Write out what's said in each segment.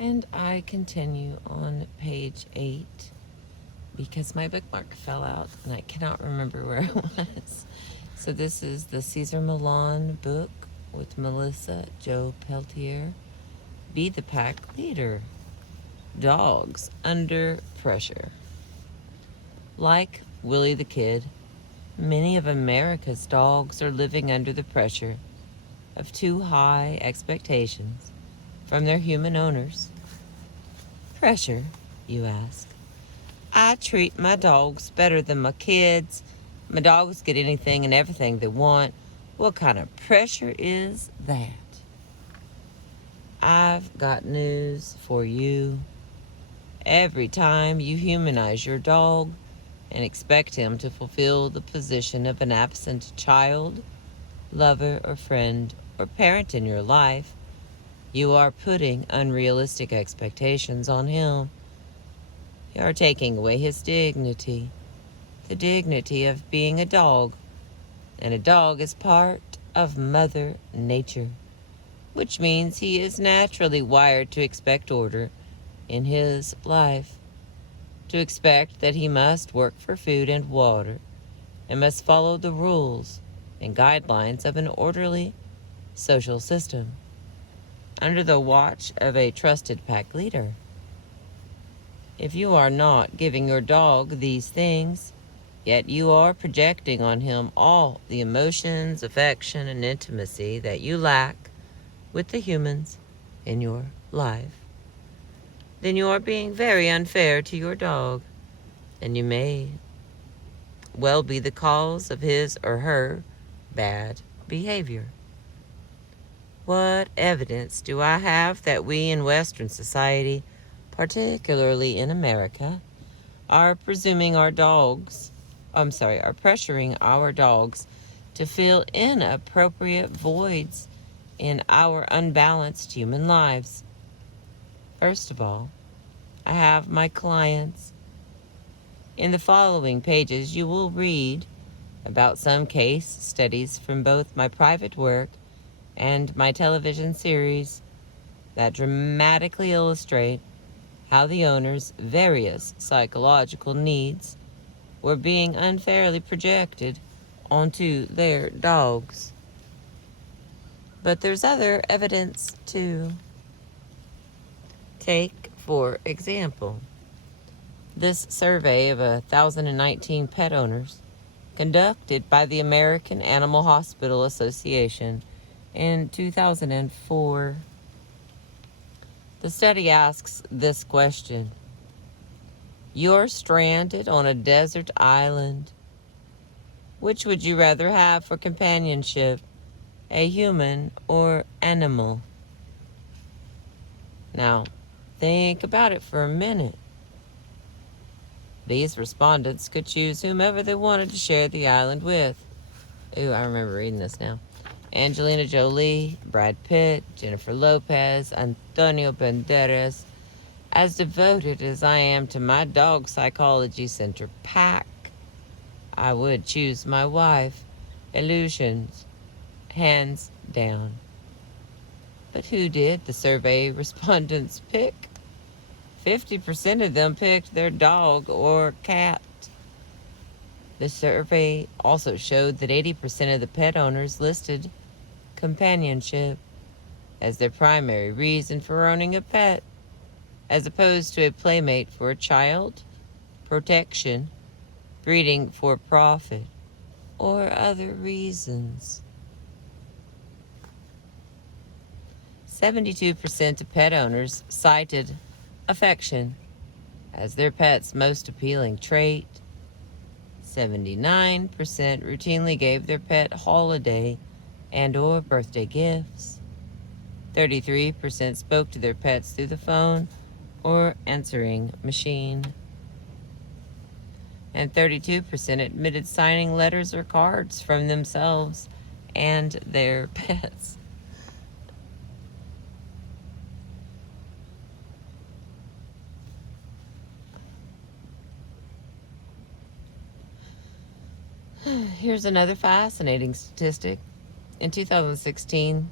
And I continue on page 8 because my bookmark fell out and I cannot remember where it was. So this is the Cesar Millan book with Melissa Jo Peltier. Be the Pack Leader. Dogs Under Pressure. Like Willie the Kid, many of America's dogs are living under the pressure of too high expectations from their human owners. Pressure, you ask? I treat my dogs better than my kids. My dogs get anything and everything they want. What kind of pressure is that? I've got news for you. Every time you humanize your dog and expect him to fulfill the position of an absent child, lover, or friend, or parent in your life, you are putting unrealistic expectations on him. You are taking away his dignity, the dignity of being a dog. And a dog is part of Mother Nature, which means he is naturally wired to expect order in his life, to expect that he must work for food and water, and must follow the rules and guidelines of an orderly social system, under the watch of a trusted pack leader. If you are not giving your dog these things, yet you are projecting on him all the emotions, affection, and intimacy that you lack with the humans in your life, then you are being very unfair to your dog, and you may well be the cause of his or her bad behavior. What evidence do I have that we in Western society, particularly in America, are pressuring our dogs to fill inappropriate voids in our unbalanced human lives? First of all, I have my clients. In the following pages, you will read about some case studies from both my private work and my television series that dramatically illustrate how the owner's various psychological needs were being unfairly projected onto their dogs. But there's other evidence too. Take, for example, this survey of 1,019 pet owners conducted by the American Animal Hospital Association in 2004. The study asks this question: you're stranded on a desert island. Which would you rather have for companionship, a human or animal? Now, think about it for a minute. These respondents could choose whomever they wanted to share the island with. Ooh, I remember reading this now. Angelina Jolie, Brad Pitt, Jennifer Lopez, Antonio Banderas. As devoted as I am to my dog psychology center pack, I would choose my wife, Illusions, hands down. But who did the survey respondents pick? 50% of them picked their dog or cat. The survey also showed that 80% of the pet owners listed companionship as their primary reason for owning a pet, as opposed to a playmate for a child, protection, breeding for profit, or other reasons. 72% of pet owners cited affection as their pet's most appealing trait. 79% routinely gave their pet holiday and or birthday gifts. 33% spoke to their pets through the phone or answering machine. And 32% admitted signing letters or cards from themselves and their pets. Here's another fascinating statistic. In 2016,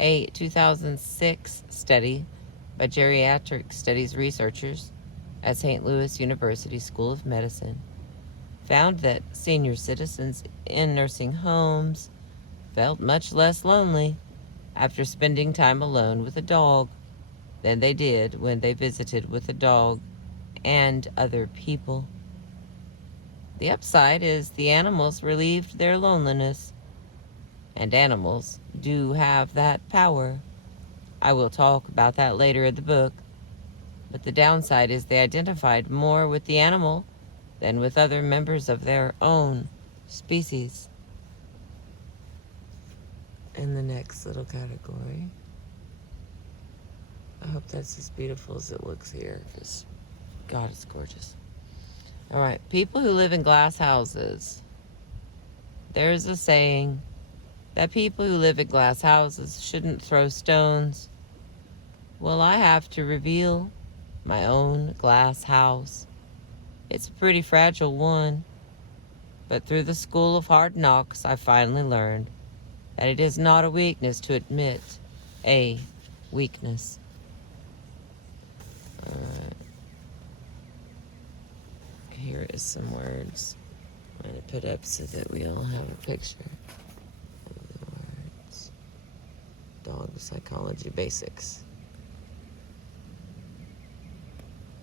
a 2006 study by geriatric studies researchers at St. Louis University School of Medicine found that senior citizens in nursing homes felt much less lonely after spending time alone with a dog than they did when they visited with a dog and other people. The upside is the animals relieved their loneliness, and animals do have that power. I will talk about that later in the book, but the downside is they identified more with the animal than with other members of their own species. In the next little category, I hope that's as beautiful as it looks here, because God, it's gorgeous. All right, people who live in glass houses. There's a saying that people who live in glass houses shouldn't throw stones. Well, I have to reveal my own glass house. It's a pretty fragile one, but through the school of hard knocks, I finally learned that it is not a weakness to admit a weakness. All right. Here is some words I'm going to put up so that we all have a picture of the words. Dog psychology basics.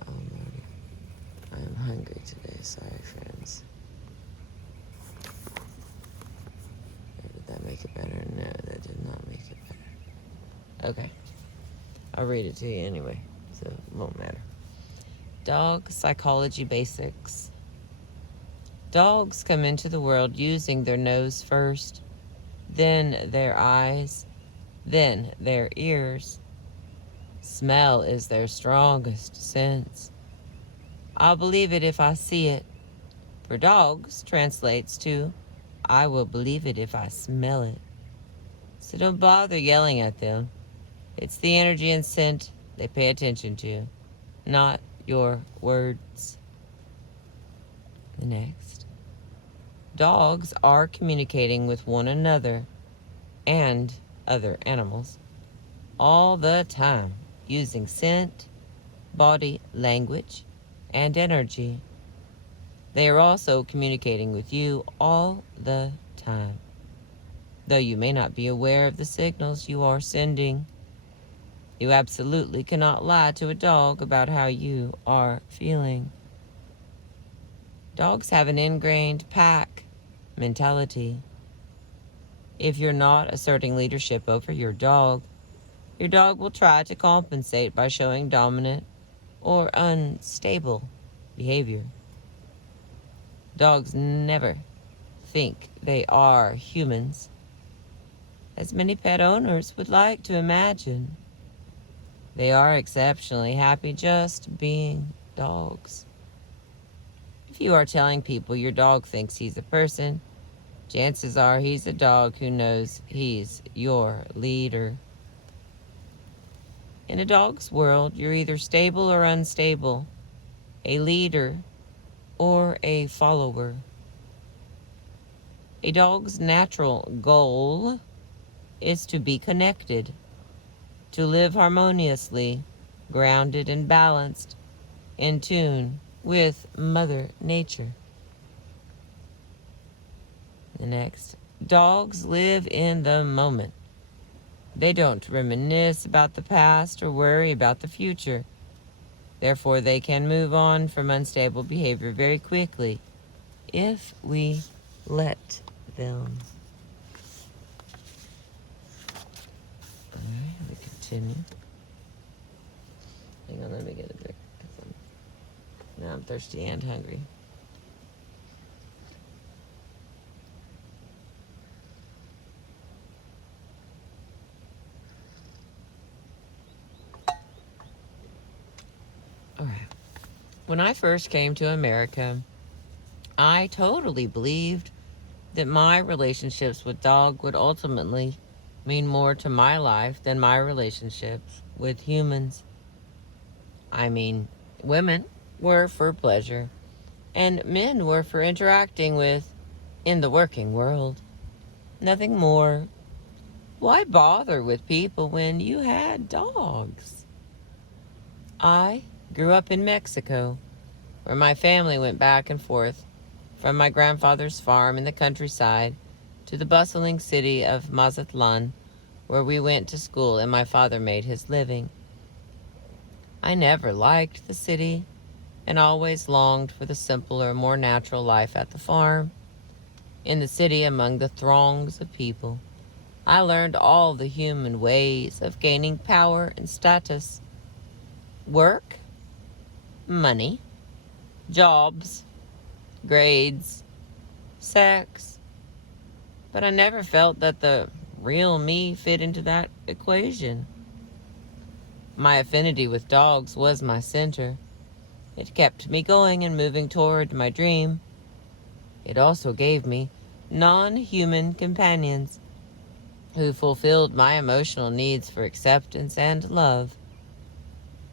Oh, Lordy. I am hungry today. Sorry, friends. Did that make it better? No, that did not make it better. Okay. I'll read it to you anyway, so it won't matter. Dog psychology basics. Dogs come into the world using their nose first, then their eyes, then their ears. Smell is their strongest sense. I'll believe it if I see it. For dogs translates to, I will believe it if I smell it. So don't bother yelling at them. It's the energy and scent they pay attention to, not your words. The next. Dogs are communicating with one another and other animals all the time using scent, body language, and energy. They are also communicating with you all the time, though you may not be aware of the signals you are sending. You absolutely cannot lie to a dog about how you are feeling. Dogs have an ingrained pack mentality. If you're not asserting leadership over your dog will try to compensate by showing dominant or unstable behavior. Dogs never think they are humans, as many pet owners would like to imagine. They are exceptionally happy just being dogs. If you are telling people your dog thinks he's a person, chances are he's a dog who knows he's your leader. In a dog's world, you're either stable or unstable, a leader or a follower. A dog's natural goal is to be connected, to live harmoniously, grounded and balanced, in tune with Mother Nature. The next. Dogs live in the moment. They don't reminisce about the past or worry about the future. Therefore, they can move on from unstable behavior very quickly if we let them. All right, we continue. Hang on, let me get a drink. Now I'm thirsty and hungry. All right. When I first came to America, I totally believed that my relationships with dog would ultimately mean more to my life than my relationships with humans. I mean, women were for pleasure, and men were for interacting with in the working world. Nothing more. Why bother with people when you had dogs? I grew up in Mexico, where my family went back and forth from my grandfather's farm in the countryside to the bustling city of Mazatlan, where we went to school and my father made his living. I never liked the city and always longed for the simpler, more natural life at the farm. In the city, among the throngs of people, I learned all the human ways of gaining power and status. Work, money, jobs, grades, sex. But I never felt that the real me fit into that equation. My affinity with dogs was my center. It kept me going and moving toward my dream. It also gave me non-human companions who fulfilled my emotional needs for acceptance and love.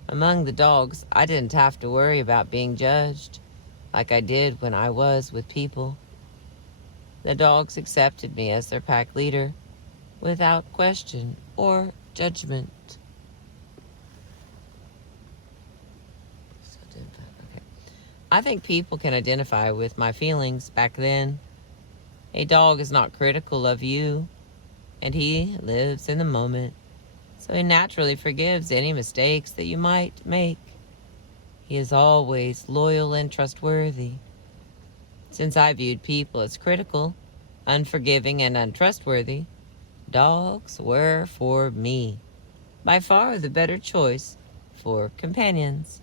Among the dogs, I didn't have to worry about being judged like I did when I was with people. The dogs accepted me as their pack leader without question or judgment. Okay. I think people can identify with my feelings back then. A dog is not critical of you, and he lives in the moment, so he naturally forgives any mistakes that you might make. He is always loyal and trustworthy. Since I viewed people as critical, unforgiving, and untrustworthy, dogs were for me by far the better choice for companions.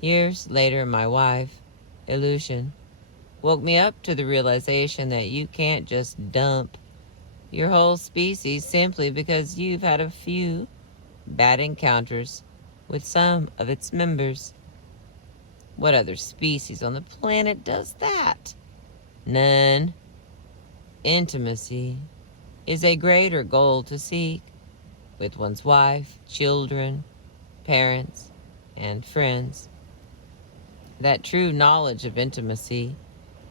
Years later, my wife, Illusion, woke me up to the realization that you can't just dump your whole species simply because you've had a few bad encounters with some of its members. What other species on the planet does that? None. Intimacy is a greater goal to seek with one's wife, children, parents, and friends. That true knowledge of intimacy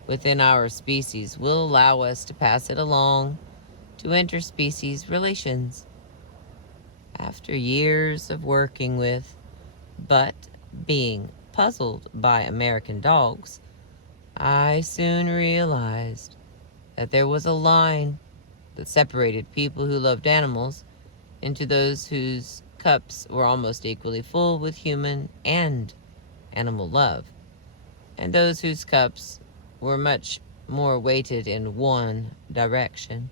within our species will allow us to pass it along to interspecies relations. After years of working with, but being puzzled by American dogs, I soon realized that there was a line that separated people who loved animals into those whose cups were almost equally full with human and animal love, and those whose cups were much more weighted in one direction.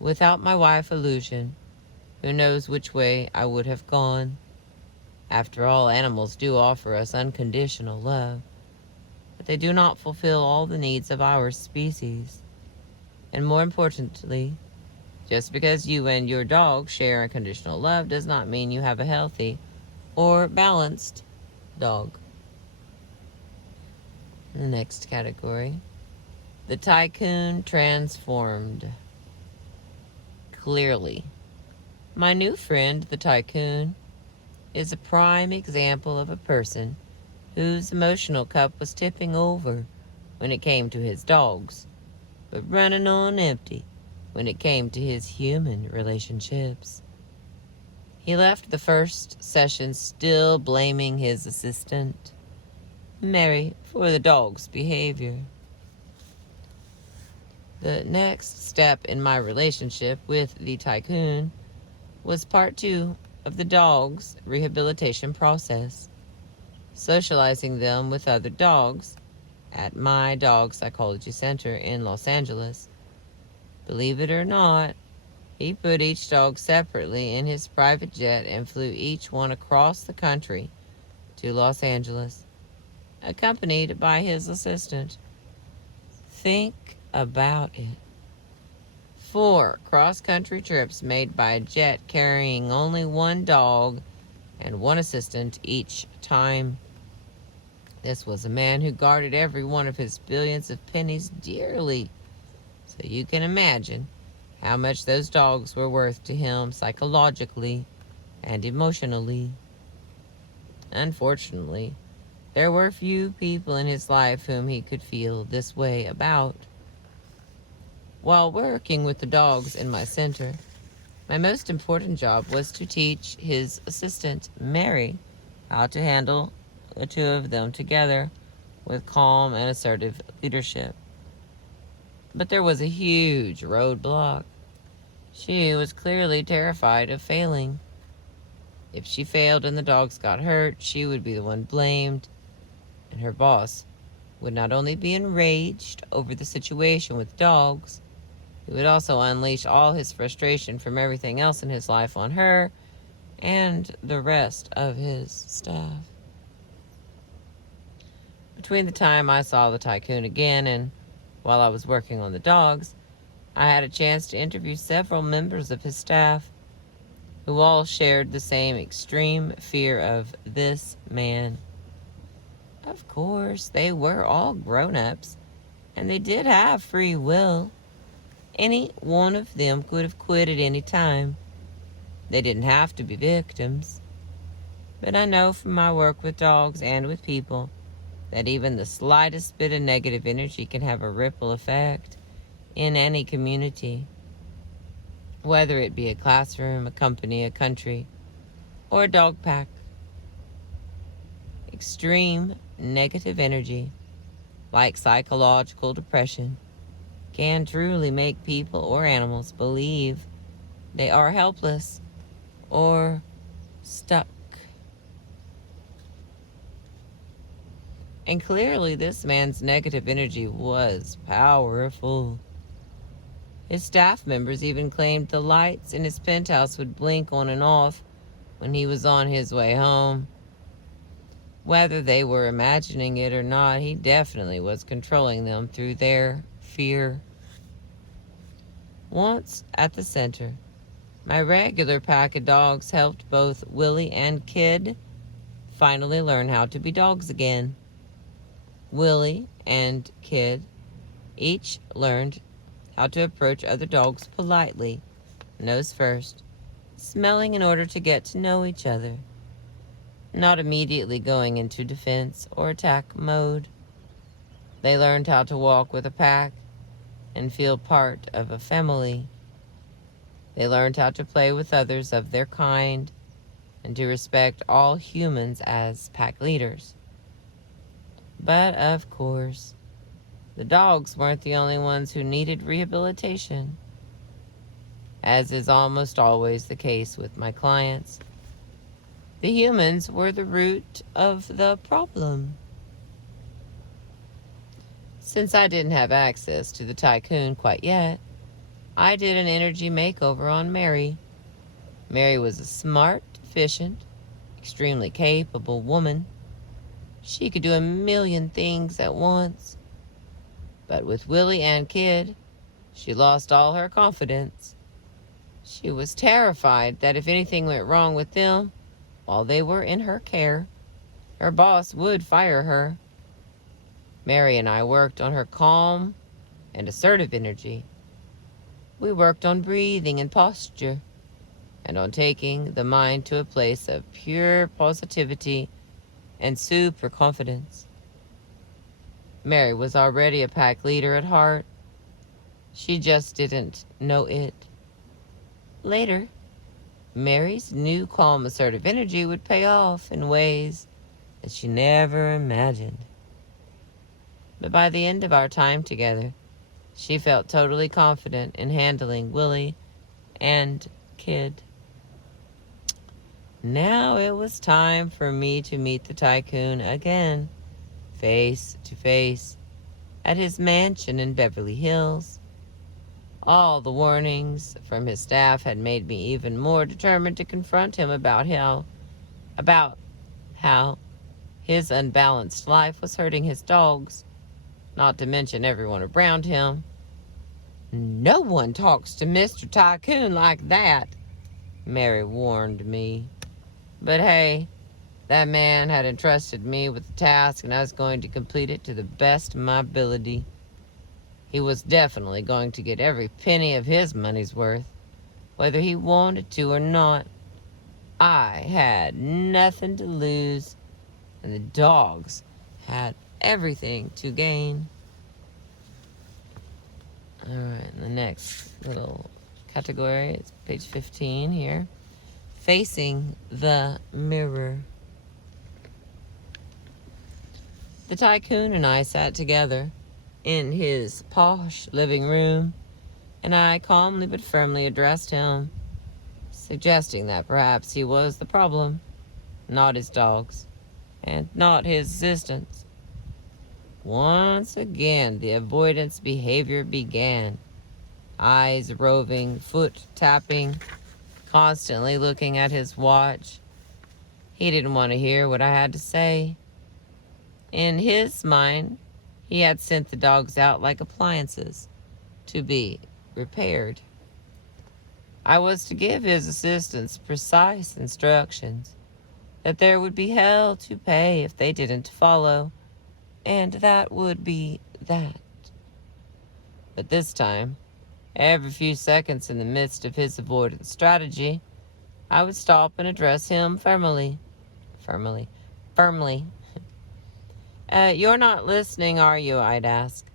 Without my wife, Illusion, who knows which way I would have gone? After all, animals do offer us unconditional love, but they do not fulfill all the needs of our species. And more importantly, just because you and your dog share unconditional love does not mean you have a healthy or balanced dog. The next category, the tycoon transformed. Clearly, my new friend, the tycoon, is a prime example of a person whose emotional cup was tipping over when it came to his dogs, but running on empty when it came to his human relationships. He left the first session still blaming his assistant, Mary, for the dog's behavior. The next step in my relationship with the tycoon was part 2 of the dog's rehabilitation process, socializing them with other dogs at my dog psychology center in Los Angeles. Believe it or not, he put each dog separately in his private jet and flew each one across the country to Los Angeles, accompanied by his assistant. Think about it. 4 cross-country trips made by a jet carrying only one dog and one assistant each time. This was a man who guarded every one of his billions of pennies dearly. So you can imagine how much those dogs were worth to him psychologically and emotionally. Unfortunately, there were few people in his life whom he could feel this way about. While working with the dogs in my center, My most important job was to teach his assistant, Mary, how to handle the two of them together with calm and assertive leadership. But there was a huge roadblock. She was clearly terrified of failing. If she failed and the dogs got hurt, she would be the one blamed, and her boss would not only be enraged over the situation with dogs, he would also unleash all his frustration from everything else in his life on her and the rest of his staff. Between the time I saw the tycoon again and while I was working on the dogs, I had a chance to interview several members of his staff who all shared the same extreme fear of this man. Of course, they were all grown-ups, and they did have free will. Any one of them could have quit at any time. They didn't have to be victims. But I know from my work with dogs and with people that even the slightest bit of negative energy can have a ripple effect in any community, whether it be a classroom, a company, a country, or a dog pack. Extreme negative energy, like psychological depression, can truly make people or animals believe they are helpless or stuck. And clearly this man's negative energy was powerful. His staff members even claimed the lights in his penthouse would blink on and off when he was on his way home. Whether they were imagining it or not, he definitely was controlling them through their fear. Once at the center, my regular pack of dogs helped both Willie and Kid finally learn how to be dogs again. Willie and Kid each learned how to approach other dogs politely, nose first, smelling in order to get to know each other, not immediately going into defense or attack mode. They learned how to walk with a pack and feel part of a family. They learned how to play with others of their kind and to respect all humans as pack leaders. But of course, the dogs weren't the only ones who needed rehabilitation. As is almost always the case with my clients, the humans were the root of the problem. Since I didn't have access to the tycoon quite yet, I did an energy makeover on Mary. Mary was a smart, efficient, extremely capable woman. She could do a million things at once. But with Willie and Kid, she lost all her confidence. She was terrified that if anything went wrong with them while they were in her care, her boss would fire her. Mary and I worked on her calm and assertive energy. We worked on breathing and posture, and on taking the mind to a place of pure positivity and super confidence. Mary was already a pack leader at heart. She just didn't know it. Later, Mary's new calm, assertive energy would pay off in ways that she never imagined. But by the end of our time together, she felt totally confident in handling Willie and Kid. Now it was time for me to meet the tycoon again, face to face, at his mansion in Beverly Hills. All the warnings from his staff had made me even more determined to confront him about how his unbalanced life was hurting his dogs, not to mention everyone around him. "No one talks to Mr. Tycoon like that," Mary warned me. But hey, that man had entrusted me with the task and I was going to complete it to the best of my ability. He was definitely going to get every penny of his money's worth, whether he wanted to or not. I had nothing to lose, and the dogs had everything to gain. All right, the next little category. It's page 15 here. Facing the mirror. The tycoon and I sat together in his posh living room, and I calmly but firmly addressed him, suggesting that perhaps he was the problem, not his dogs, and not his assistants. Once again, the avoidance behavior began. Eyes roving, foot tapping, constantly looking at his watch. He didn't want to hear what I had to say. In his mind, he had sent the dogs out like appliances to be repaired. I was to give his assistants precise instructions that there would be hell to pay if they didn't follow, and that would be that. But this time, every few seconds in the midst of his avoidance strategy, I would stop and address him firmly. You're not listening, are you? I'd ask.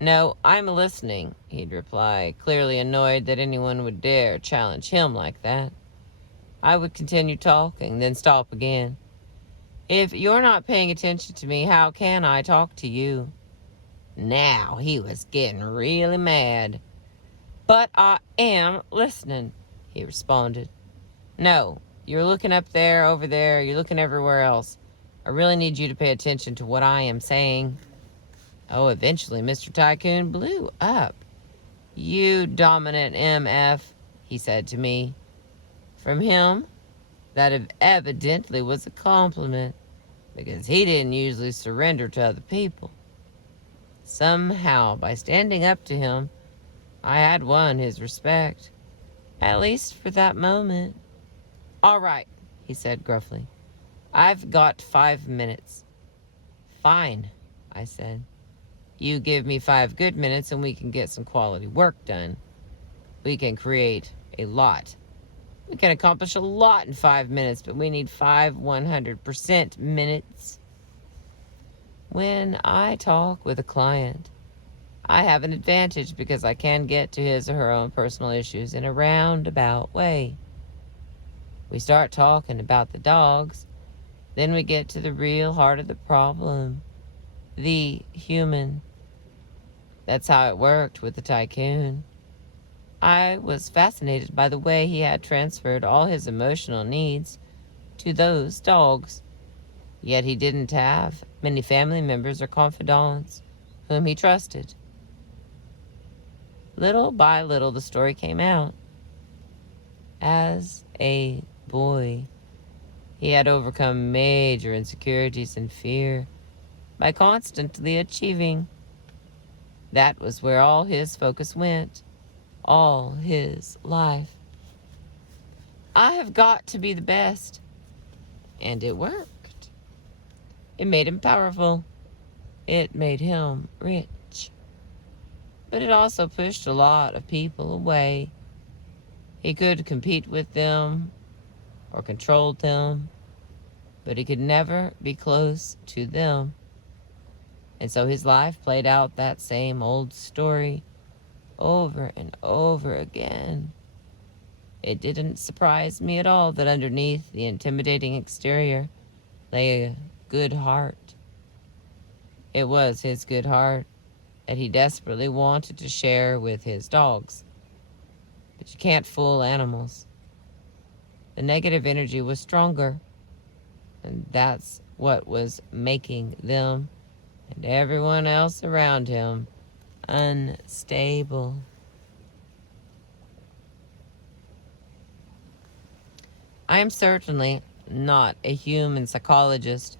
No, I'm listening, he'd reply, clearly annoyed that anyone would dare challenge him like that. I would continue talking, then stop again. If you're not paying attention to me, how can I talk to you? Now he was getting really mad. But I am listening, he responded. No, you're looking up there, over there, you're looking everywhere else. I really need you to pay attention to what I am saying. Oh, eventually Mr. Tycoon blew up. You dominant MF, he said to me. From him, that evidently was a compliment, because he didn't usually surrender to other people. Somehow, by standing up to him, I had won his respect, at least for that moment. All right, he said gruffly. I've got 5 minutes. Fine, I said. You give me 5 good minutes and we can get some quality work done. We can create a lot. We can accomplish a lot in 5 minutes, but we need 5 100% minutes. When I talk with a client, I have an advantage because I can get to his or her own personal issues in a roundabout way. We start talking about the dogs, then we get to the real heart of the problem, the human. That's how it worked with the tycoon. I was fascinated by the way he had transferred all his emotional needs to those dogs. Yet he didn't have many family members or confidants whom he trusted. Little by little, the story came out. As a boy, he had overcome major insecurities and fear by constantly achieving. That was where all his focus went, all his life. I have got to be the best. And it worked. It made him powerful. It made him rich. But it also pushed a lot of people away. He could compete with them or control them, but he could never be close to them. And so his life played out that same old story over and over again. It didn't surprise me at all that underneath the intimidating exterior lay a good heart. It was his good heart that he desperately wanted to share with his dogs. But you can't fool animals. The negative energy was stronger, and that's what was making them and everyone else around him unstable. I am certainly not a human psychologist,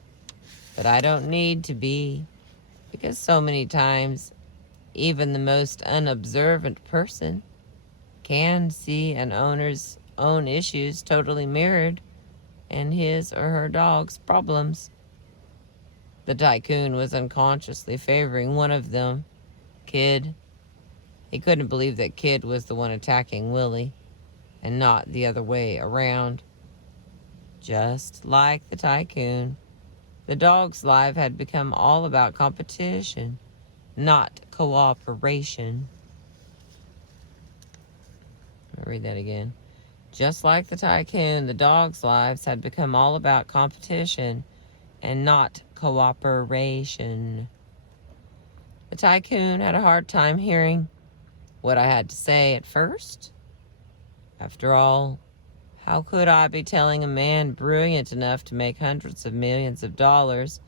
but I don't need to be, because so many times even the most unobservant person can see an owner's own issues totally mirrored in his or her dog's problems. The tycoon was unconsciously favoring one of them, Kid. He couldn't believe that Kid was the one attacking Willie and not the other way around. Just like the tycoon, the dog's life had become all about competition, not cooperation. I'll read that again. Just like the tycoon, the dogs' lives had become all about competition and not cooperation. The tycoon had a hard time hearing what I had to say at first. After all, how could I be telling a man brilliant enough to make hundreds of millions of dollars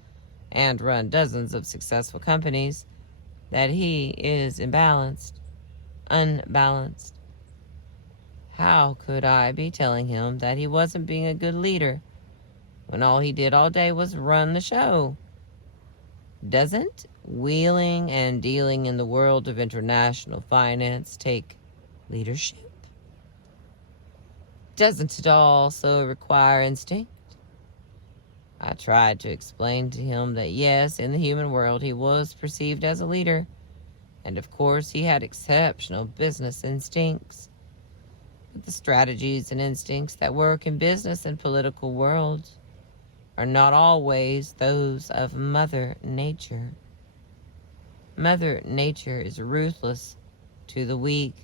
and run dozens of successful companies that he is unbalanced? How could I be telling him that he wasn't being a good leader when all he did all day was run the show? Doesn't wheeling and dealing in the world of international finance take leadership? Doesn't it also require instinct? I tried to explain to him that yes, in the human world he was perceived as a leader, and of course he had exceptional business instincts. But the strategies and instincts that work in business and political worlds are not always those of Mother Nature. Mother Nature is ruthless to the weak,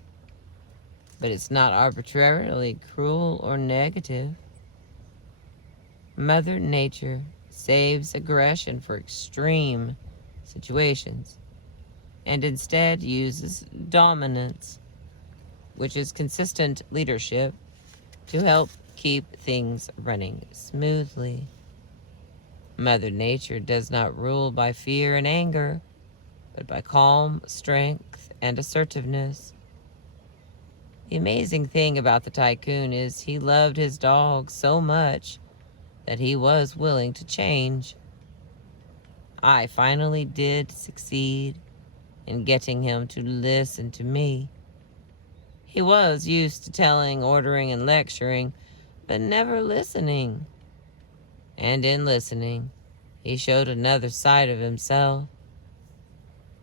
but it's not arbitrarily cruel or negative. Mother Nature saves aggression for extreme situations and instead uses dominance, which is consistent leadership, to help keep things running smoothly. Mother Nature does not rule by fear and anger, but by calm, strength, and assertiveness. The amazing thing about the tycoon is he loved his dog so much that he was willing to change. I finally did succeed in getting him to listen to me. He was used to telling, ordering, and lecturing, but never listening. And in listening, he showed another side of himself.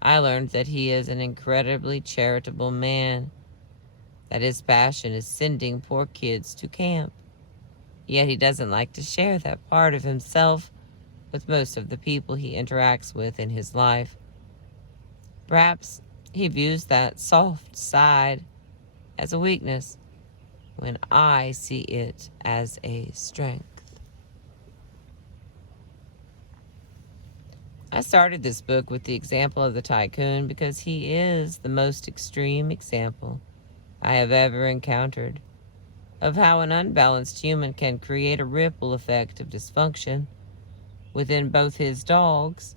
I learned that he is an incredibly charitable man, that his passion is sending poor kids to camp. Yet he doesn't like to share that part of himself with most of the people he interacts with in his life. Perhaps he views that soft side as a weakness when I see it as a strength. I started this book with the example of the tycoon because he is the most extreme example I have ever encountered of how an unbalanced human can create a ripple effect of dysfunction within both his dogs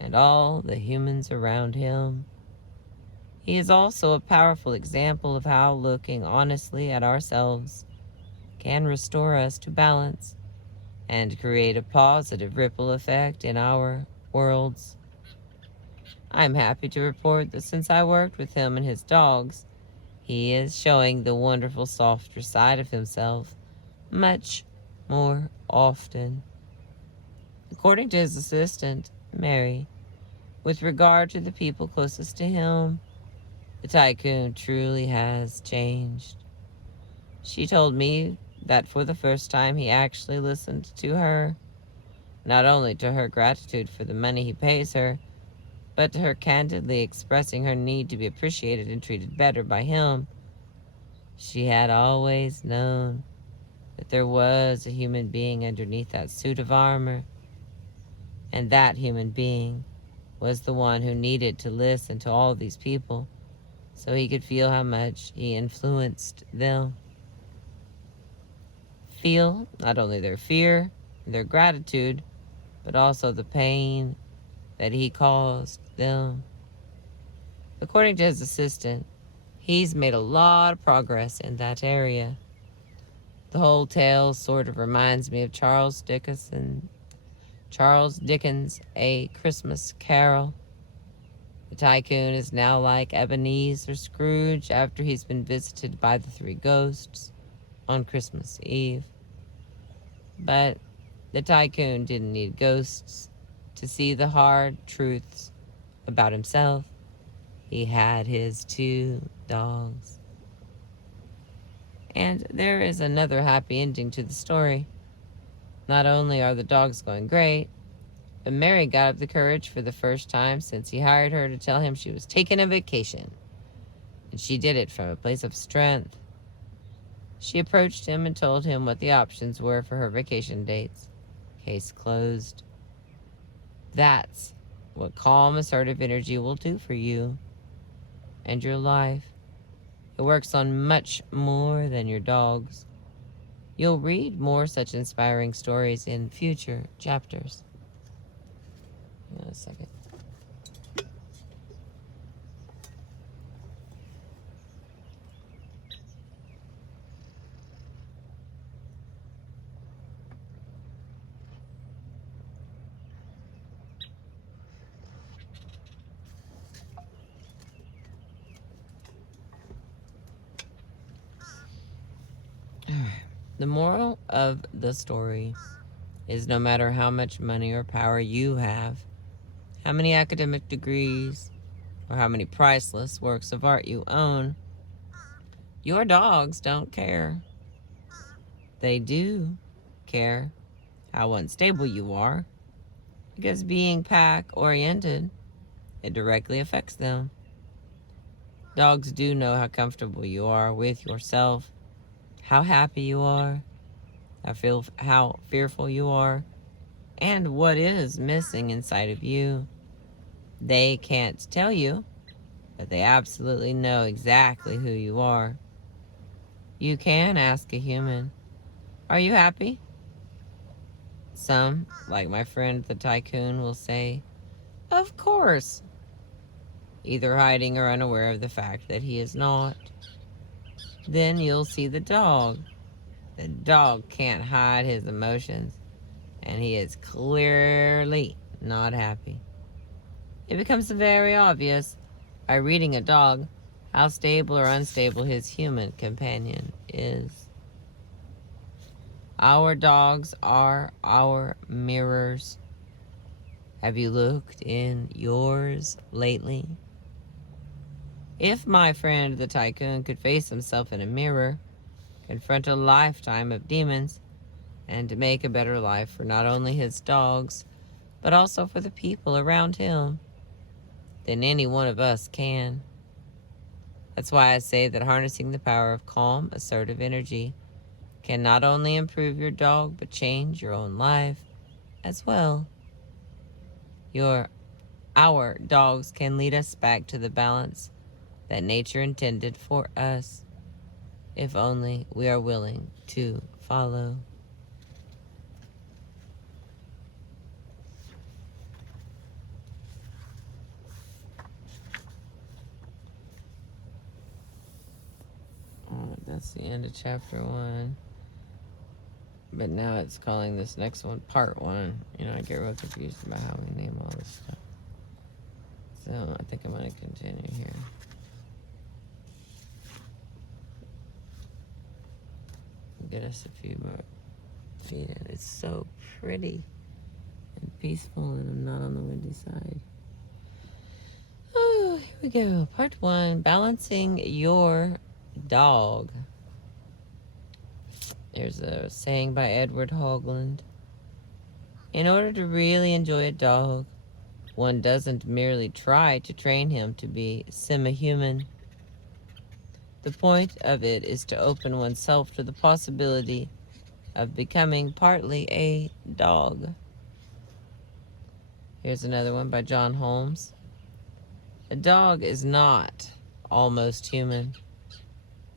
and all the humans around him. He is also a powerful example of how looking honestly at ourselves can restore us to balance and create a positive ripple effect in our worlds. I'm happy to report that since I worked with him and his dogs, he is showing the wonderful softer side of himself much more often. According to his assistant, Mary, with regard to the people closest to him, the tycoon truly has changed. She told me that for the first time he actually listened to her, not only to her gratitude for the money he pays her, but to her candidly expressing her need to be appreciated and treated better by him. She had always known that there was a human being underneath that suit of armor, and that human being was the one who needed to listen to all these people so he could feel how much he influenced them. Feel not only their fear and their gratitude, but also the pain that he caused them. According to his assistant, he's made a lot of progress in that area. The whole tale sort of reminds me of Charles Dickens' A Christmas Carol. The tycoon is now like Ebenezer Scrooge after he's been visited by the three ghosts on Christmas Eve. But the tycoon didn't need ghosts to see the hard truths about himself. He had his 2 dogs. And there is another happy ending to the story. Not only are the dogs going great, but Mary got up the courage for the first time since he hired her to tell him she was taking a vacation. And she did it from a place of strength, She approached him and told him what the options were for her vacation dates. Case closed. That's what calm, assertive energy will do for you and your life. It works on much more than your dogs. You'll read more such inspiring stories in future chapters. Hang on a second. The moral of the story is no matter how much money or power you have, how many academic degrees, or how many priceless works of art you own, your dogs don't care. They do care how unstable you are, because being pack-oriented, it directly affects them. Dogs do know how comfortable you are with yourself, how happy you are, how fearful you are, and what is missing inside of you. They can't tell you, but they absolutely know exactly who you are. You can ask a human, "Are you happy?" Some, like my friend the tycoon, will say, "Of course," either hiding or unaware of the fact that he is not. Then you'll see the dog. The dog can't hide his emotions, and he is clearly not happy. It becomes very obvious by reading a dog how stable or unstable his human companion is. Our dogs are our mirrors. Have you looked in yours lately? If my friend the tycoon could face himself in a mirror, confront a lifetime of demons, and make a better life for not only his dogs, but also for the people around him, then any one of us can. That's why I say that harnessing the power of calm, assertive energy can not only improve your dog, but change your own life as well. Our dogs can lead us back to the balance that nature intended for us, if only we are willing to follow. That's the end of chapter 1. But now it's calling this next one part 1. I get real confused about how we name all this stuff. So I think I'm going to continue here. Get us a few more feet in. It's so pretty and peaceful, and I'm not on the windy side. Oh, here we go. Part 1, balancing your dog. There's a saying by Edward Hoagland. In order to really enjoy a dog, one doesn't merely try to train him to be semi-human. The point of it is to open oneself to the possibility of becoming partly a dog. Here's another one by John Holmes. A dog is not almost human,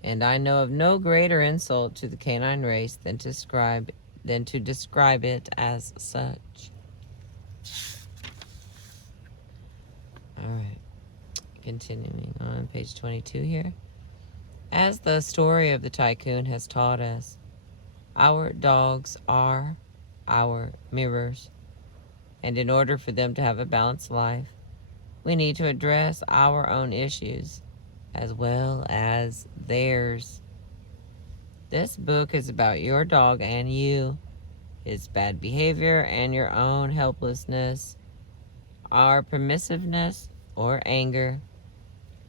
and I know of no greater insult to the canine race than to describe it as such. All right, continuing on page 22 here. As the story of the tycoon has taught us, our dogs are our mirrors, and in order for them to have a balanced life, we need to address our own issues as well as theirs. This book is about your dog and you, his bad behavior and your own helplessness, our permissiveness or anger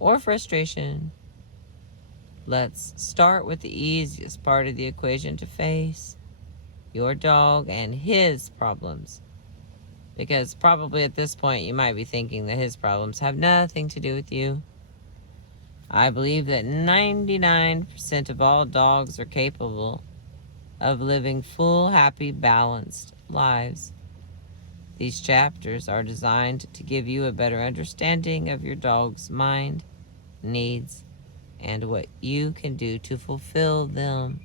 or frustration. Let's start with the easiest part of the equation to face, your dog and his problems. Because probably at this point you might be thinking that his problems have nothing to do with you. I believe that 99% of all dogs are capable of living full, happy, balanced lives. These chapters are designed to give you a better understanding of your dog's mind, needs, and what you can do to fulfill them.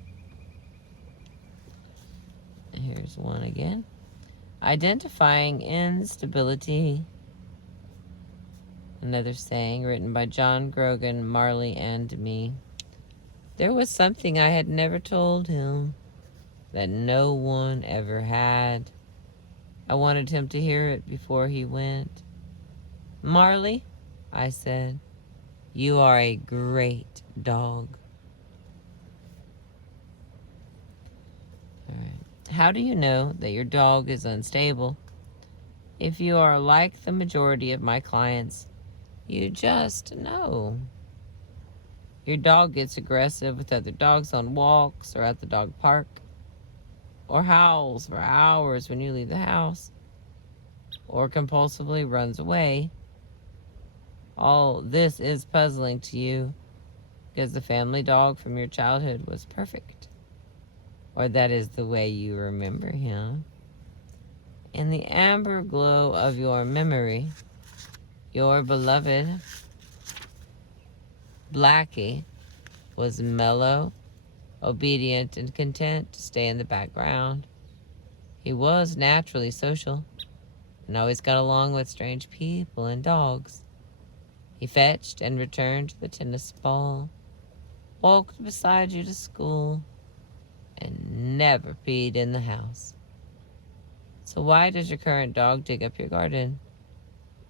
Here's one again. Identifying instability. Another saying written by John Grogan, Marley, and me. There was something I had never told him that no one ever had. I wanted him to hear it before he went. Marley, I said, you are a great dog. All right. How do you know that your dog is unstable? If you are like the majority of my clients, you just know. Your dog gets aggressive with other dogs on walks or at the dog park, or howls for hours when you leave the house, or compulsively runs away. All this is puzzling to you because the family dog from your childhood was perfect, or that is the way you remember him. In the amber glow of your memory, your beloved Blackie was mellow, obedient, and content to stay in the background. He was naturally social and always got along with strange people and dogs. He fetched and returned the tennis ball, walked beside you to school, and never peed in the house. So why does your current dog dig up your garden?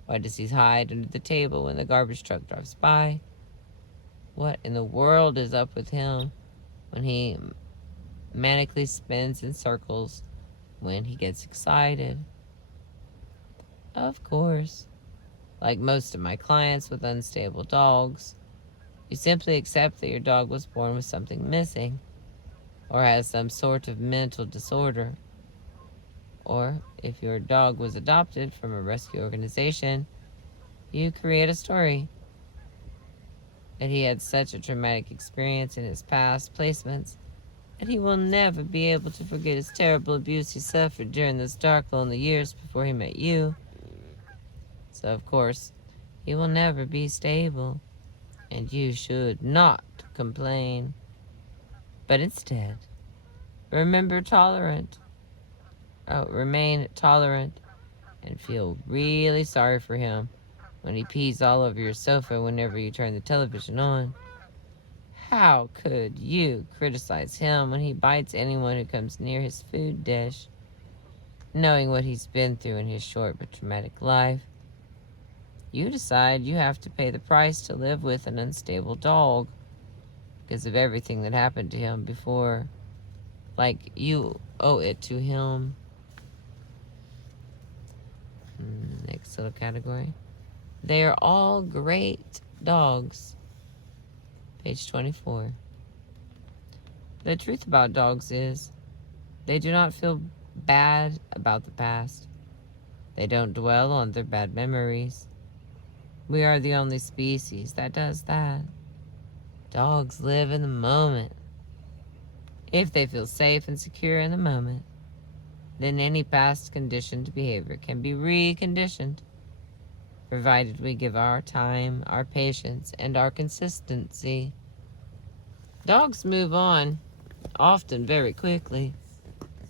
Why does he hide under the table when the garbage truck drives by? What in the world is up with him when he manically spins in circles when he gets excited? Of course, like most of my clients with unstable dogs, you simply accept that your dog was born with something missing, or has some sort of mental disorder. Or if your dog was adopted from a rescue organization, you create a story that he had such a traumatic experience in his past placements that he will never be able to forget his terrible abuse he suffered during those dark, lonely years before he met you. So, of course, he will never be stable, and you should not complain. But instead, remain tolerant, and feel really sorry for him when he pees all over your sofa whenever you turn the television on. How could you criticize him when he bites anyone who comes near his food dish, knowing what he's been through in his short but traumatic life? You decide you have to pay the price to live with an unstable dog because of everything that happened to him before. Like you owe it to him. Next little category. They are all great dogs. Page 24. The truth about dogs is they do not feel bad about the past. They don't dwell on their bad memories. We are the only species that does that. Dogs live in the moment. If they feel safe and secure in the moment, then any past conditioned behavior can be reconditioned, provided we give our time, our patience, and our consistency. Dogs move on, often very quickly.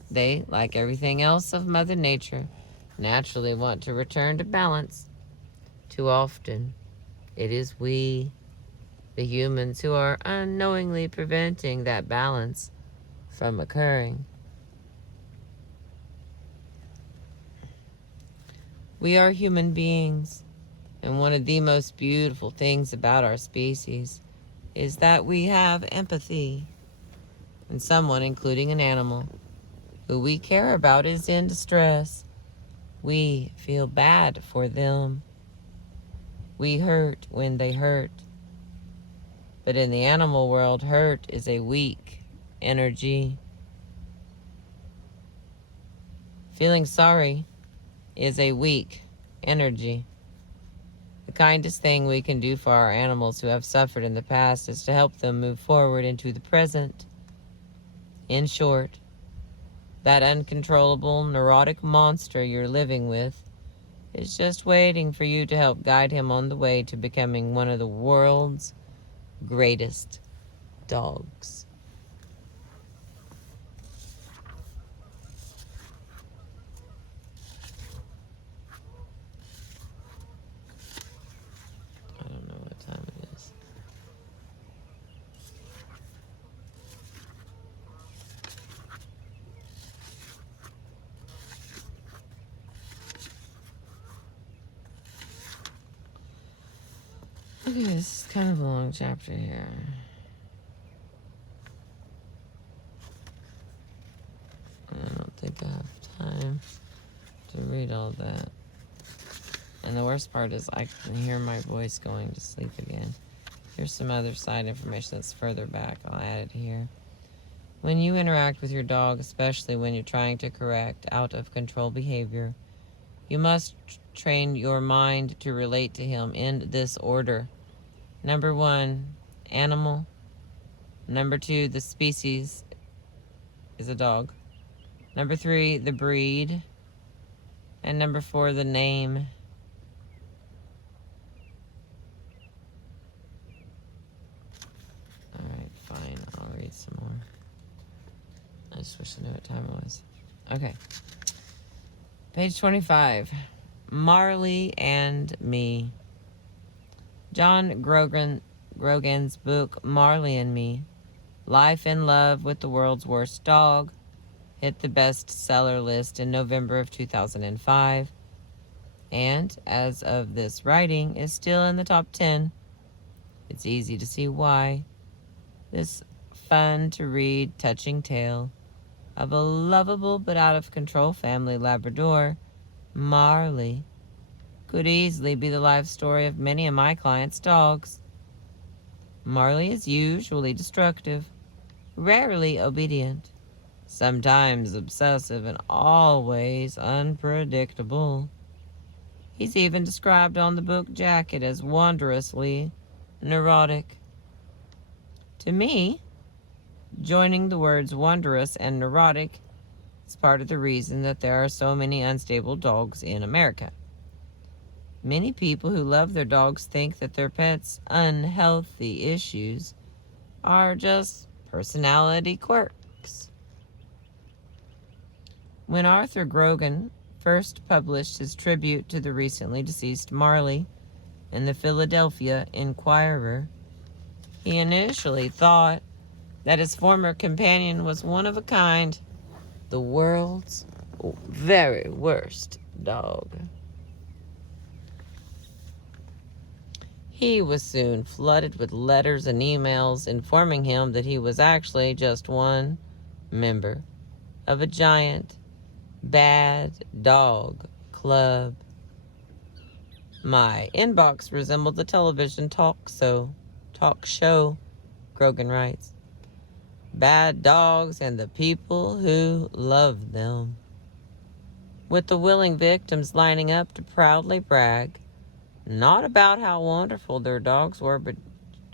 They, like everything else of Mother Nature, naturally want to return to balance. Too often, it is we, the humans, who are unknowingly preventing that balance from occurring. We are human beings, and one of the most beautiful things about our species is that we have empathy. When someone, including an animal, who we care about is in distress, we feel bad for them. We hurt when they hurt. But in the animal world, hurt is a weak energy. Feeling sorry is a weak energy. The kindest thing we can do for our animals who have suffered in the past is to help them move forward into the present. In short, that uncontrollable, neurotic monster you're living with is just waiting for you to help guide him on the way to becoming one of the world's greatest dogs. I don't know what time it is. Okay, this is kind of a long chapter here. I don't think I have time to read all that. And the worst part is I can hear my voice going to sleep again. Here's some other side information that's further back. I'll add it here. When you interact with your dog, especially when you're trying to correct out of control behavior, you must train your mind to relate to him in this order. Number 1, animal. Number 2, the species is a dog. Number 3, the breed. And number 4, the name. Alright, fine. I'll read some more. I just wish I knew what time it was. Okay. Page 25. Marley and Me. John Grogan's book, Marley and Me, Life and Love with the World's Worst Dog, hit the bestseller list in November of 2005, and as of this writing, is still in the top 10. It's easy to see why. This fun-to-read, touching tale of a lovable but out-of-control family Labrador, Marley, could easily be the life story of many of my clients' dogs. Marley is usually destructive, rarely obedient, sometimes obsessive, and always unpredictable. He's even described on the book jacket as wondrously neurotic. To me, joining the words wondrous and neurotic is part of the reason that there are so many unstable dogs in America. Many people who love their dogs think that their pets' unhealthy issues are just personality quirks. When Arthur Grogan first published his tribute to the recently deceased Marley in the Philadelphia Inquirer, he initially thought that his former companion was one of a kind, the world's very worst dog. He was soon flooded with letters and emails informing him that he was actually just one member of a giant, bad dog club. My inbox resembled the television talk show, Grogan writes. Bad dogs and the people who love them. With the willing victims lining up to proudly brag, not about how wonderful their dogs were, but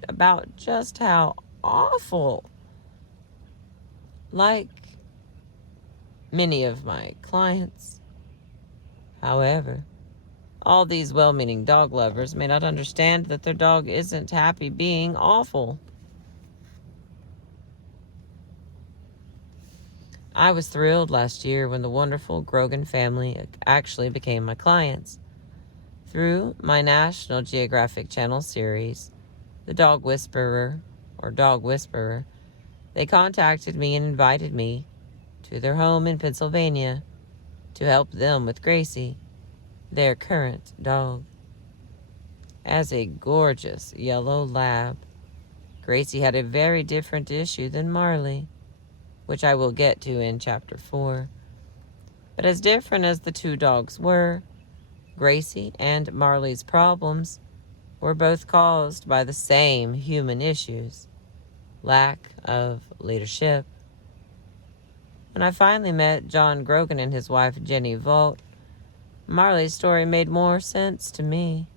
about just how awful. Like many of my clients. However, all these well-meaning dog lovers may not understand that their dog isn't happy being awful. I was thrilled last year when the wonderful Grogan family actually became my clients. Through my National Geographic Channel series, The Dog Whisperer, they contacted me and invited me to their home in Pennsylvania to help them with Gracie, their current dog. As a gorgeous yellow lab, Gracie had a very different issue than Marley, which I will get to in Chapter 4. But as different as the two dogs were, Gracie and Marley's problems were both caused by the same human issues, lack of leadership. When I finally met John Grogan and his wife Jenny Volt, Marley's story made more sense to me.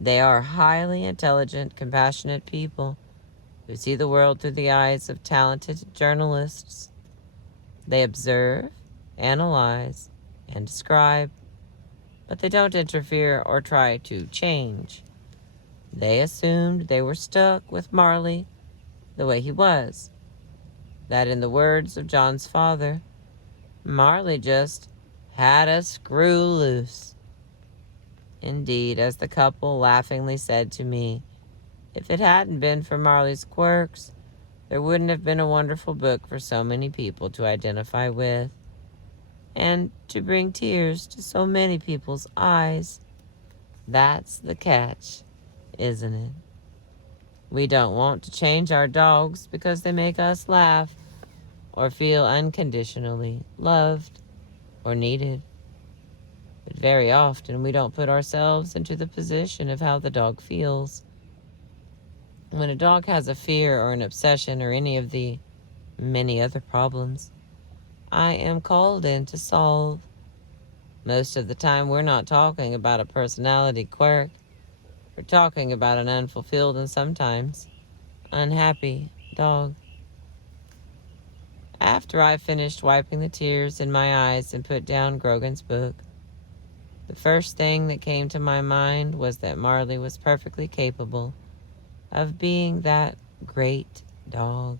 They are highly intelligent, compassionate people who see the world through the eyes of talented journalists. They observe, analyze, and describe, but they don't interfere or try to change. They assumed they were stuck with Marley the way he was. That, in the words of John's father, Marley just had a screw loose. Indeed, as the couple laughingly said to me, if it hadn't been for Marley's quirks, there wouldn't have been a wonderful book for so many people to identify with, and to bring tears to so many people's eyes. That's the catch, isn't it? We don't want to change our dogs because they make us laugh or feel unconditionally loved or needed. But very often we don't put ourselves into the position of how the dog feels. When a dog has a fear or an obsession or any of the many other problems I am called in to solve, most of the time we're not talking about a personality quirk. We're talking about an unfulfilled and sometimes unhappy dog. After I finished wiping the tears in my eyes and put down Grogan's book, the first thing that came to my mind was that Marley was perfectly capable of being that great dog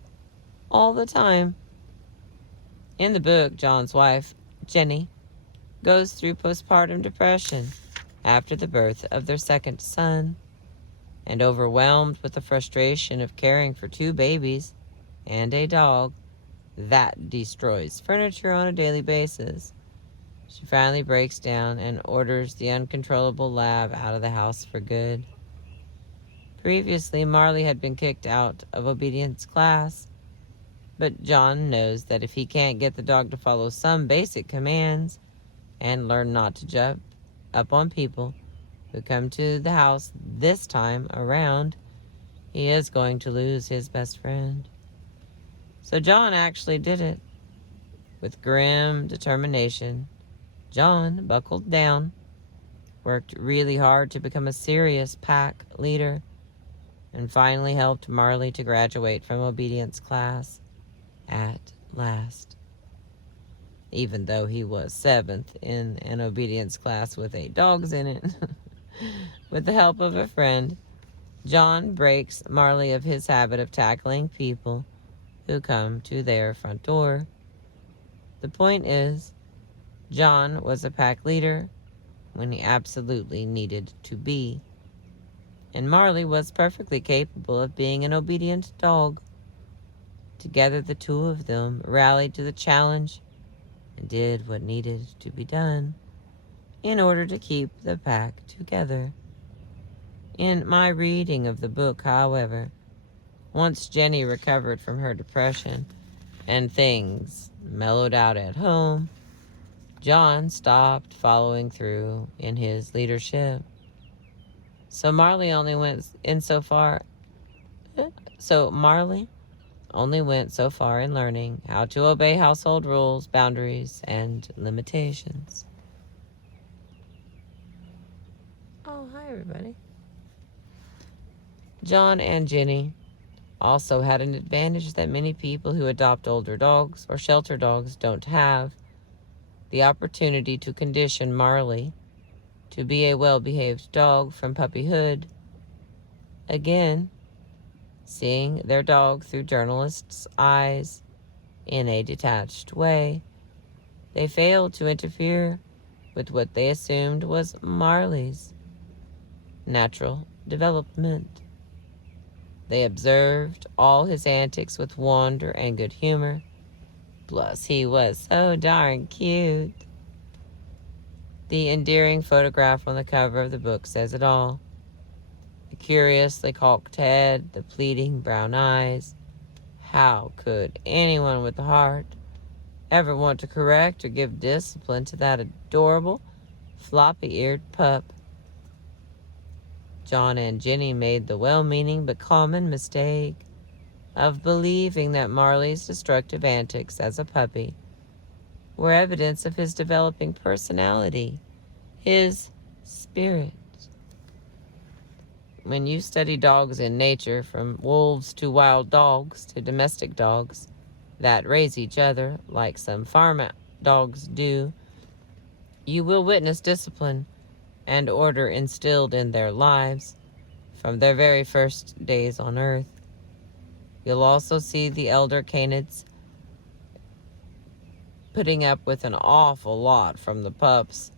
all the time. In the book, John's wife, Jenny, goes through postpartum depression after the birth of their second son, and overwhelmed with the frustration of caring for two babies and a dog that destroys furniture on a daily basis, she finally breaks down and orders the uncontrollable lab out of the house for good. Previously, Marley had been kicked out of obedience class, but John knows that if he can't get the dog to follow some basic commands and learn not to jump up on people who come to the house this time around, he is going to lose his best friend. So John actually did it. With grim determination, John buckled down, worked really hard to become a serious pack leader, and finally helped Marley to graduate from obedience class at last. Even though he was 7th in an obedience class with 8 dogs in it. With the help of a friend, John breaks Marley of his habit of tackling people who come to their front door. The point is, John was a pack leader when he absolutely needed to be, and Marley was perfectly capable of being an obedient dog. Together, the two of them rallied to the challenge and did what needed to be done in order to keep the pack together. In my reading of the book, however, once Jenny recovered from her depression and things mellowed out at home, John stopped following through in his leadership. So Marley only went so far in learning how to obey household rules, boundaries, and limitations. Oh, hi everybody. John and Jenny also had an advantage that many people who adopt older dogs or shelter dogs don't have: the opportunity to condition Marley to be a well-behaved dog from puppyhood. Again, seeing their dog through journalists' eyes in a detached way, they failed to interfere with what they assumed was Marley's natural development. They observed all his antics with wonder and good humor. Plus, he was so darn cute. The endearing photograph on the cover of the book says it all. The curiously cocked head, the pleading brown eyes. How could anyone with a heart ever want to correct or give discipline to that adorable, floppy-eared pup? John and Jenny made the well-meaning but common mistake of believing that Marley's destructive antics as a puppy were evidence of his developing personality, his spirit. When you study dogs in nature, from wolves to wild dogs to domestic dogs that raise each other like some farm dogs do, you will witness discipline and order instilled in their lives from their very first days on earth. You'll also see the elder canids putting up with an awful lot from the pups.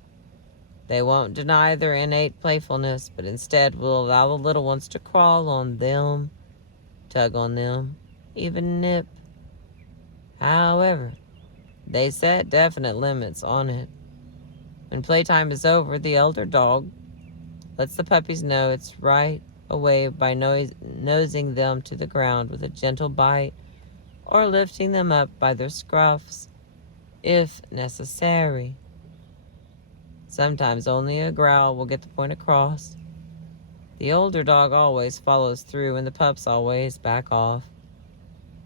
They won't deny their innate playfulness, but instead will allow the little ones to crawl on them, tug on them, even nip. However, they set definite limits on it. When playtime is over, the elder dog lets the puppies know it's right away by nosing them to the ground with a gentle bite or lifting them up by their scruffs, if necessary. Sometimes only a growl will get the point across. The older dog always follows through and the pups always back off.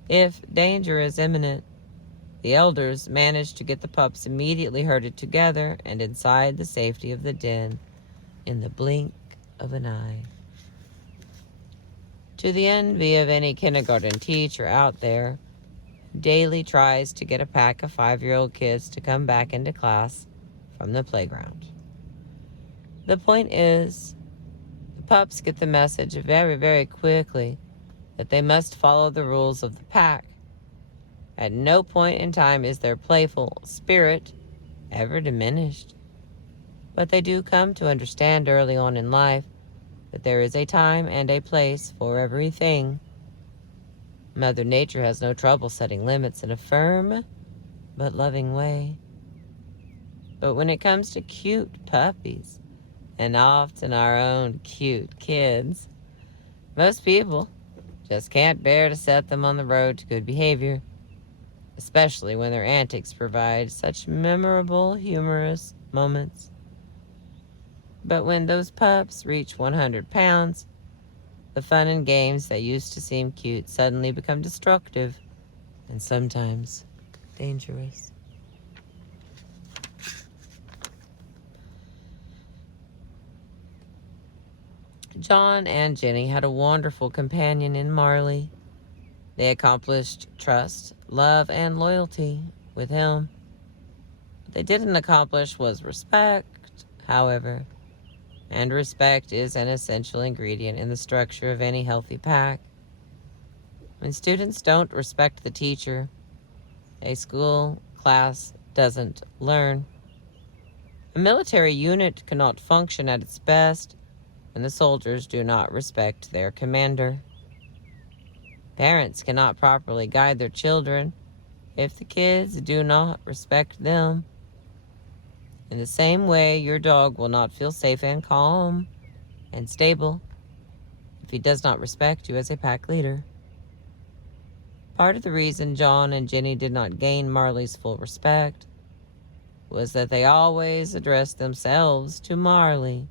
If danger is imminent, the elders manage to get the pups immediately herded together and inside the safety of the den in the blink of an eye. To the envy of any kindergarten teacher out there who daily tries to get a pack of 5-year-old kids to come back into class from the playground. The point is, the pups get the message very, very quickly that they must follow the rules of the pack. At no point in time is their playful spirit ever diminished. But they do come to understand early on in life that there is a time and a place for everything. Mother Nature has no trouble setting limits in a firm but loving way. But when it comes to cute puppies, and often our own cute kids, most people just can't bear to set them on the road to good behavior, especially when their antics provide such memorable, humorous moments. But when those pups reach 100 pounds, the fun and games that used to seem cute suddenly become destructive and sometimes dangerous. John and Jenny had a wonderful companion in Marley. They accomplished trust, love, and loyalty with him. What they didn't accomplish was respect, however, and respect is an essential ingredient in the structure of any healthy pack. When students don't respect the teacher, a school class doesn't learn. A military unit cannot function at its best when the soldiers do not respect their commander. Parents cannot properly guide their children if the kids do not respect them. In the same way, your dog will not feel safe and calm and stable if he does not respect you as a pack leader. Part of the reason John and Jenny did not gain Marley's full respect was that they always addressed themselves to Marley,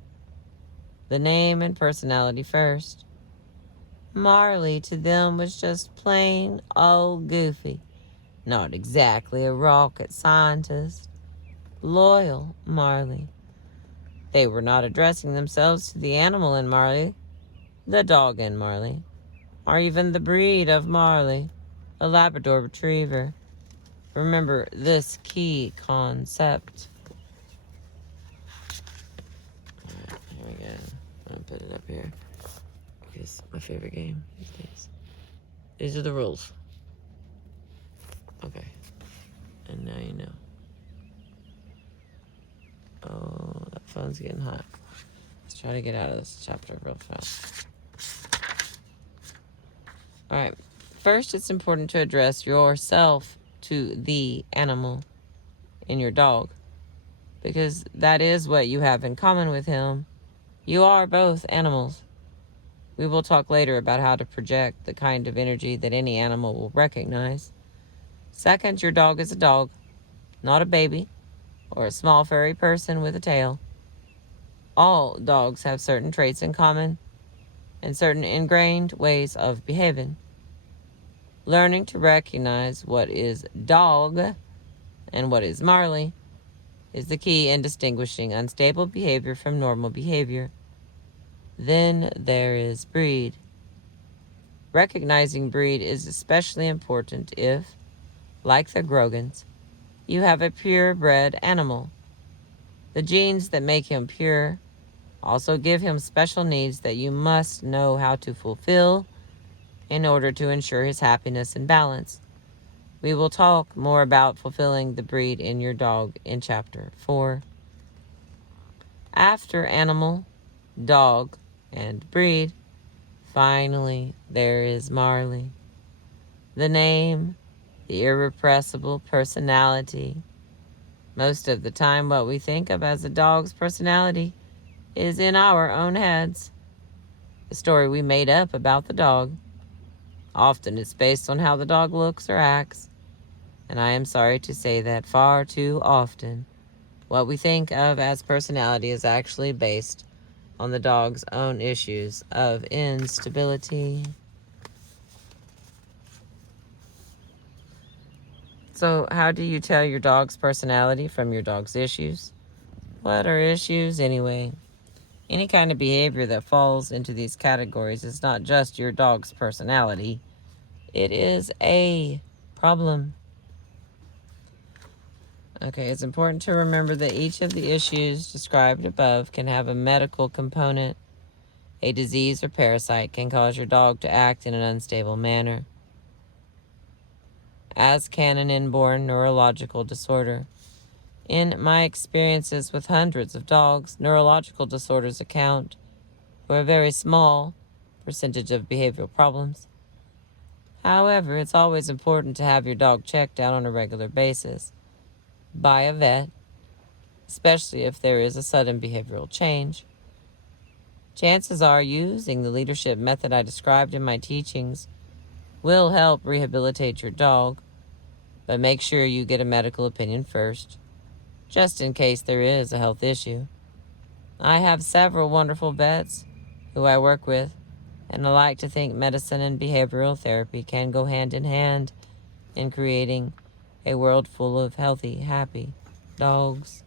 the name and personality first. Marley to them was just plain old Goofy, not exactly a rocket scientist. Loyal Marley. They were not addressing themselves to the animal in Marley, the dog in Marley, or even the breed of Marley, a Labrador Retriever. Remember this key concept. Alright, here we go. I'm going to put it up here. It's my favorite game these days. These are the rules. Okay. And now you know. Oh, that phone's getting hot. Let's try to get out of this chapter real fast. Alright. First, it's important to address yourself to the animal in your dog, because that is what you have in common with him. You are both animals. We will talk later about how to project the kind of energy that any animal will recognize. Second, your dog is a dog, not a baby or a small furry person with a tail. All dogs have certain traits in common and certain ingrained ways of behaving. Learning to recognize what is dog and what is Marley is the key in distinguishing unstable behavior from normal behavior. Then there is breed. Recognizing breed is especially important if, like the Grogans, you have a purebred animal. The genes that make him pure also give him special needs that you must know how to fulfill in order to ensure his happiness and balance. We will talk more about fulfilling the breed in your dog in Chapter 4. After animal, dog, and breed, finally there is Marley. The name, the irrepressible personality. Most of the time, what we think of as a dog's personality is in our own heads. The story we made up about the dog. Often it's based on how the dog looks or acts, and I am sorry to say that far too often, what we think of as personality is actually based on the dog's own issues of instability. So, how do you tell your dog's personality from your dog's issues? What are issues anyway? Any kind of behavior that falls into these categories is not just your dog's personality. It is a problem. Okay, it's important to remember that each of the issues described above can have a medical component. A disease or parasite can cause your dog to act in an unstable manner, as can an inborn neurological disorder. In my experiences with hundreds of dogs, neurological disorders account for a very small percentage of behavioral problems. However, it's always important to have your dog checked out on a regular basis by a vet, especially if there is a sudden behavioral change. Chances are using the leadership method I described in my teachings will help rehabilitate your dog, but make sure you get a medical opinion first, just in case there is a health issue. I have several wonderful vets who I work with, and I like to think medicine and behavioral therapy can go hand in hand in creating a world full of healthy, happy dogs.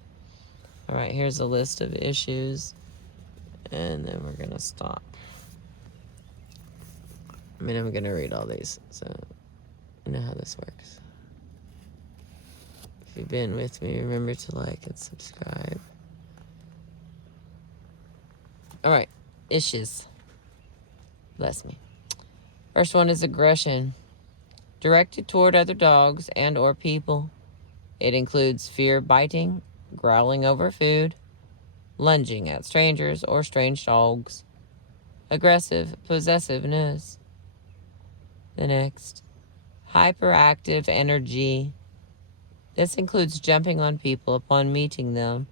All right, here's a list of issues, and then we're going to stop. I'm going to read all these, so you know how this works. If you've been with me, remember to like and subscribe. All right, issues. Bless me. First one is aggression, directed toward other dogs and or people. It includes fear biting, growling over food, lunging at strangers or strange dogs, aggressive possessiveness. The next, hyperactive energy. This includes jumping on people upon meeting them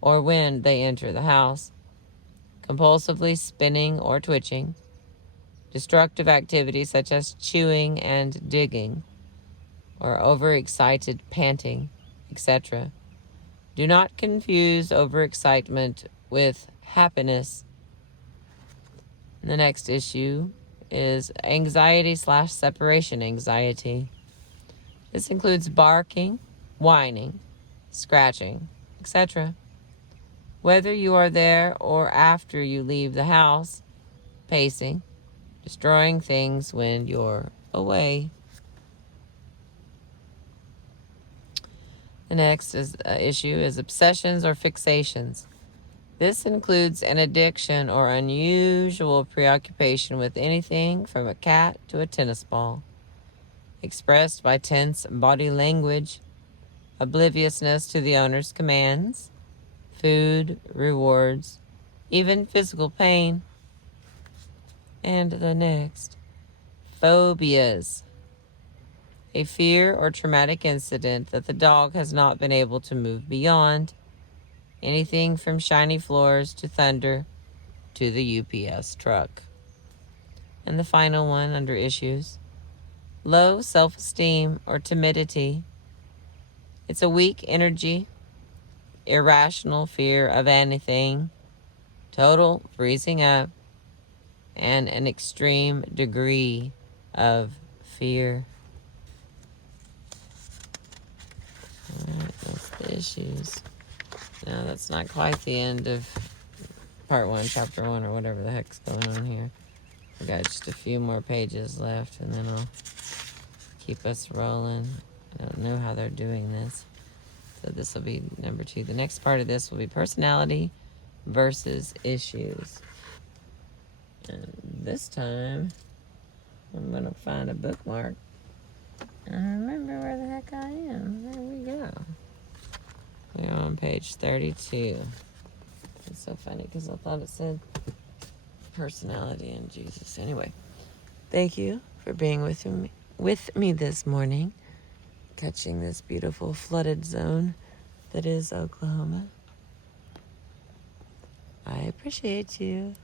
or when they enter the house, compulsively spinning or twitching, destructive activities such as chewing and digging, or overexcited panting, etc. Do not confuse overexcitement with happiness. The next issue is anxiety/separation anxiety. This includes barking, whining, scratching, etc. Whether you are there or after you leave the house, pacing, destroying things when you're away. The next issue is obsessions or fixations. This includes an addiction or unusual preoccupation with anything from a cat to a tennis ball, expressed by tense body language, obliviousness to the owner's commands, food, rewards, even physical pain. And the next, phobias. A fear or traumatic incident that the dog has not been able to move beyond. Anything from shiny floors to thunder to the UPS truck. And the final one under issues, low self-esteem or timidity. It's a weak energy, irrational fear of anything, total freezing up, and an extreme degree of fear. All right, that's the issues. Now, that's not quite the end of part 1, chapter 1, or whatever the heck's going on here. We got just a few more pages left, and then I'll keep us rolling. I don't know how they're doing this. So this will be number 2. The next part of this will be personality versus issues. And this time, I'm going to find a bookmark. I remember where the heck I am. There we go. We're on page 32. It's so funny because I thought it said personality and Jesus. Anyway, thank you for being with me this morning, catching this beautiful flooded zone that is Oklahoma. I appreciate you.